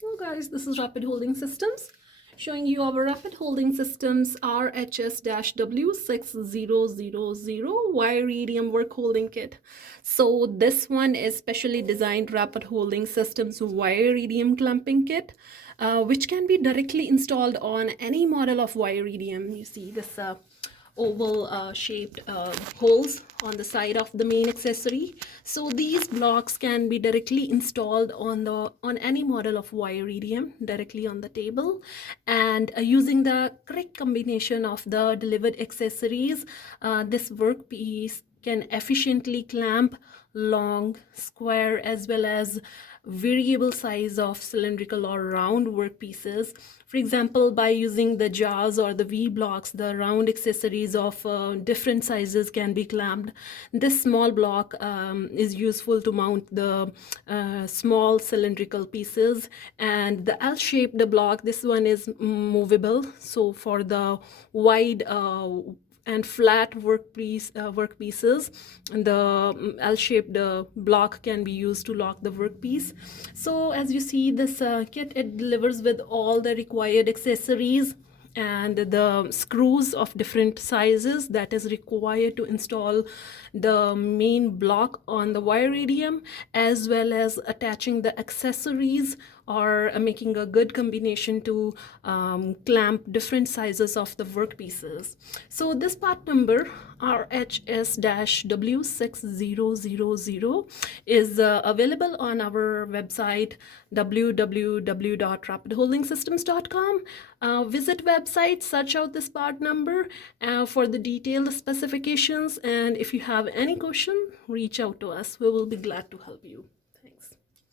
Hello guys, this is Rapid Holding Systems showing you our Rapid Holding Systems RHS-W6000 wire EDM work holding kit. So this one is specially designed Rapid Holding Systems wire EDM clamping kit, which can be directly installed on any model of wire EDM. You see this oval shaped holes on the side of the main accessory. So these blocks can be directly installed on any model of wire EDM directly on the table, and using the correct combination of the delivered accessories, this workpiece can efficiently clamp long, square, as well as variable size of cylindrical or round workpieces. For example, by using the jaws or the V blocks, the round accessories of different sizes can be clamped. This small block is useful to mount the small cylindrical pieces, and the L-shaped block, this one is movable. So for the wide and flat workpieces, the L-shaped block can be used to lock the workpiece. So as you see, this kit, it delivers with all the required accessories and the screws of different sizes that is required to install the main block on the wire EDM, as well as attaching the accessories or making a good combination to clamp different sizes of the workpieces. So this part number RHS-W6000 is available on our website www.rapidholdingsystems.com. Visit website, search out this part number for the detailed specifications, and if you have any question, reach out to us. We will be glad to help you.